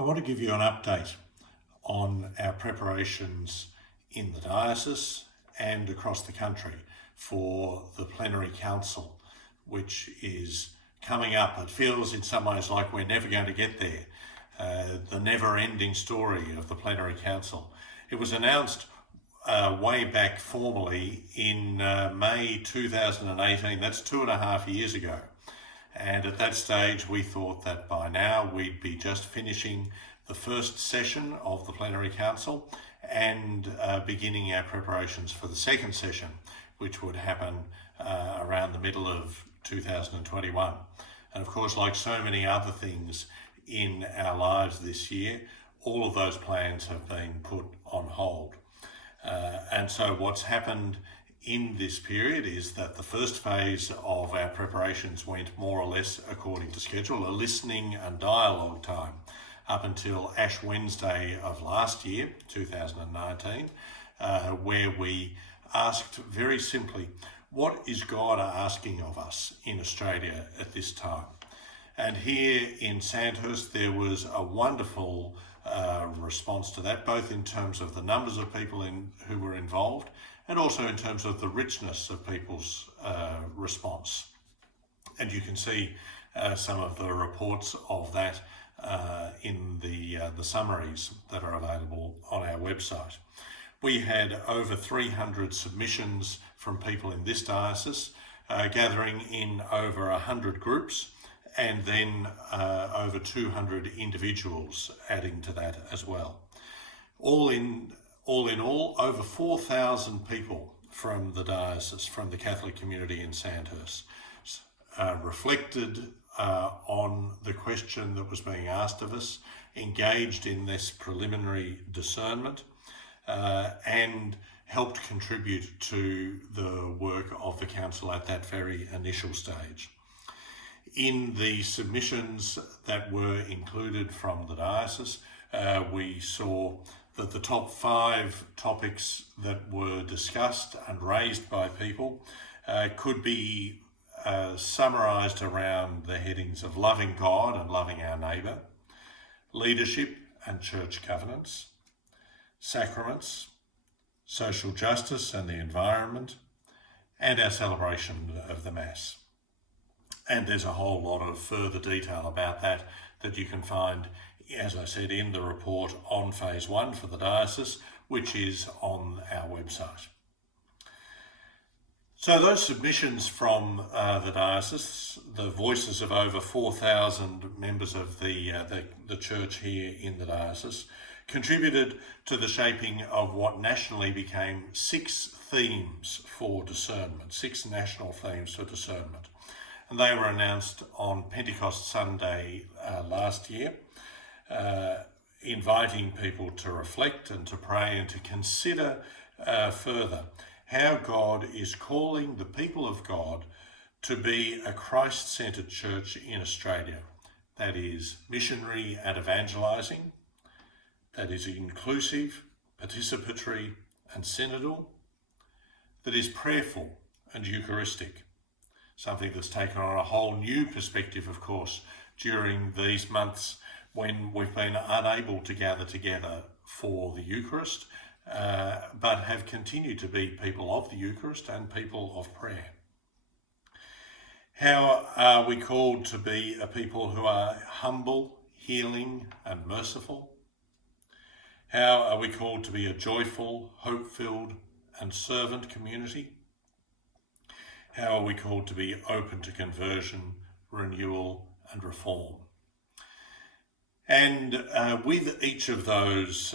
I want to give you an update on our preparations in the diocese and across the country for the Plenary Council, which is coming up. It feels in some ways like we're never going to get there. The never-ending story of the Plenary Council. It was announced way back formally in May 2018. That's 2.5 years ago. And at that stage, we thought that by now we'd be just finishing the first session of the Plenary Council and beginning our preparations for the second session, which would happen around the middle of 2021. And of course, like so many other things in our lives this year, all of those plans have been put on hold. And so what's happened in this period is that the first phase of our preparations went more or less according to schedule, a listening and dialogue time up until Ash Wednesday of last year, 2019, where we asked very simply, what is God asking of us in Australia at this time? And here in Sandhurst, there was a wonderful response to that, both in terms of the numbers of people who were involved and also in terms of the richness of people's response. And you can see some of the reports of that in the summaries that are available on our website. We had over 300 submissions from people in this diocese, gathering in over 100 groups, and then over 200 individuals adding to that as well. All in all, over 4,000 people from the diocese, from the Catholic community in Sandhurst, reflected on the question that was being asked of us, engaged in this preliminary discernment, and helped contribute to the work of the Council at that very initial stage. In the submissions that were included from the diocese, we saw that the top 5 topics that were discussed and raised by people could be summarised around the headings of loving God and loving our neighbour, leadership and church governance, sacraments, social justice and the environment, and our celebration of the Mass. And there's a whole lot of further detail about that you can find, as I said, in the report on Phase 1 for the diocese, which is on our website. So those submissions from the diocese, the voices of over 4,000 members of the church here in the diocese, contributed to the shaping of what nationally became 6 themes for discernment, 6 national themes for discernment. And they were announced on Pentecost Sunday last year, inviting people to reflect and to pray and to consider further how God is calling the people of God to be a Christ-centred church in Australia that is missionary and evangelising, that is inclusive, participatory and synodal, that is prayerful and Eucharistic, something that's taken on a whole new perspective, of course, during these months when we've been unable to gather together for the Eucharist, but have continued to be people of the Eucharist and people of prayer. How are we called to be a people who are humble, healing and merciful? How are we called to be a joyful, hope-filled and servant community? How are we called to be open to conversion, renewal and reform? And with each of those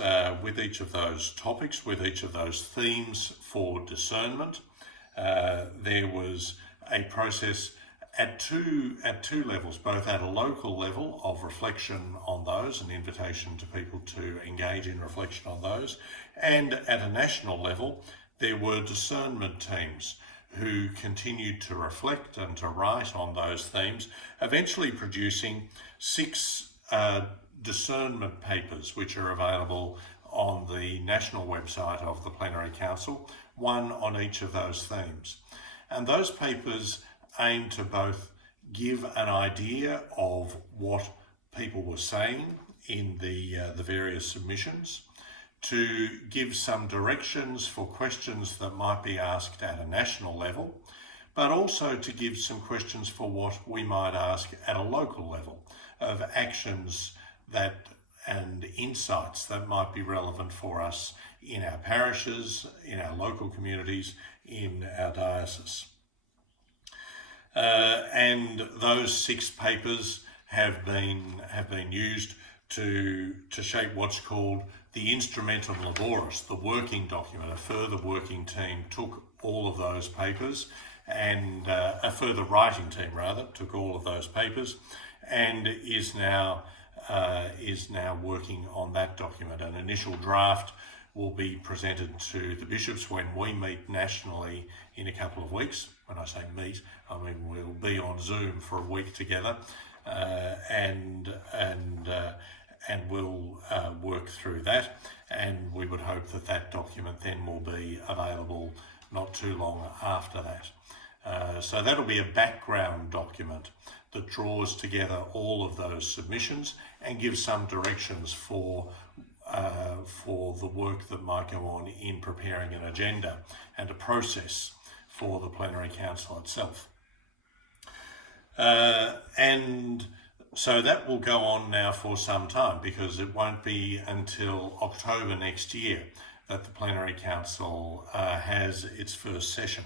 topics, with each of those themes for discernment, there was a process at two levels, both at a local level of reflection on those, an invitation to people to engage in reflection on those, and at a national level, there were discernment teams who continued to reflect and to write on those themes, eventually producing 6 discernment papers, which are available on the national website of the Plenary Council, one on each of those themes. And those papers aim to both give an idea of what people were saying in the various submissions, to give some directions for questions that might be asked at a national level, but also to give some questions for what we might ask at a local level of actions and insights that might be relevant for us in our parishes, in our local communities, in our diocese. And those 6 papers have been used to shape what's called the Instrumentum Laboris, the working document. A further working team took all of those papers, and a further writing team rather took all of those papers, and is now working on that document. An initial draft will be presented to the bishops when we meet nationally in a couple of weeks. When I say meet, I mean we'll be on Zoom for a week together, and we'll work through that. And we would hope that that document then will be available not too long after that. So that'll be a background document that draws together all of those submissions and gives some directions for the work that might go on in preparing an agenda and a process for the Plenary Council itself. And so that will go on now for some time, because it won't be until October next year that the Plenary Council has its first session.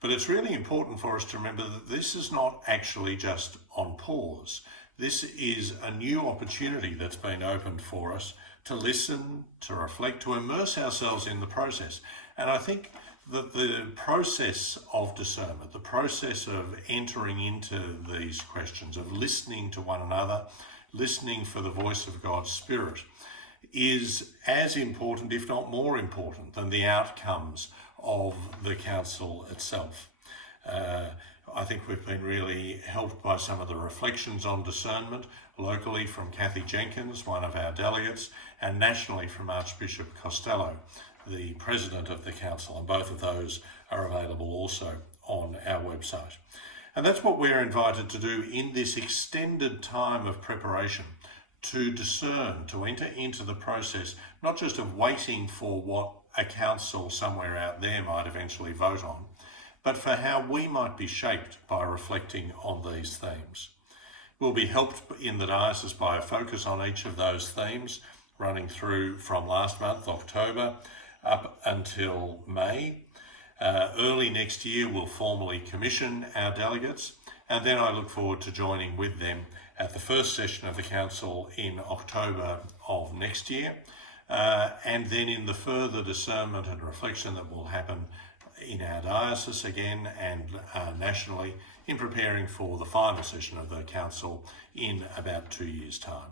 But it's really important for us to remember that this is not actually just on pause. This is a new opportunity that's been opened for us to listen, to reflect, to immerse ourselves in the process. And I think that the process of discernment, the process of entering into these questions, of listening to one another, listening for the voice of God's Spirit, is as important, if not more important, than the outcomes of the council itself. I think we've been really helped by some of the reflections on discernment locally from Kathy Jenkins, one of our delegates, and nationally from Archbishop Costello, the president of the council, and both of those are available also on our website. And that's what we're invited to do in this extended time of preparation, to discern, to enter into the process, not just of waiting for what a council somewhere out there might eventually vote on, but for how we might be shaped by reflecting on these themes. We'll be helped in the diocese by a focus on each of those themes, running through from last month, October, up until May. Early next year, we'll formally commission our delegates, and then I look forward to joining with them at the first session of the council in October of next year, and then in the further discernment and reflection that will happen in our diocese again and nationally in preparing for the final session of the council in about 2 years' time.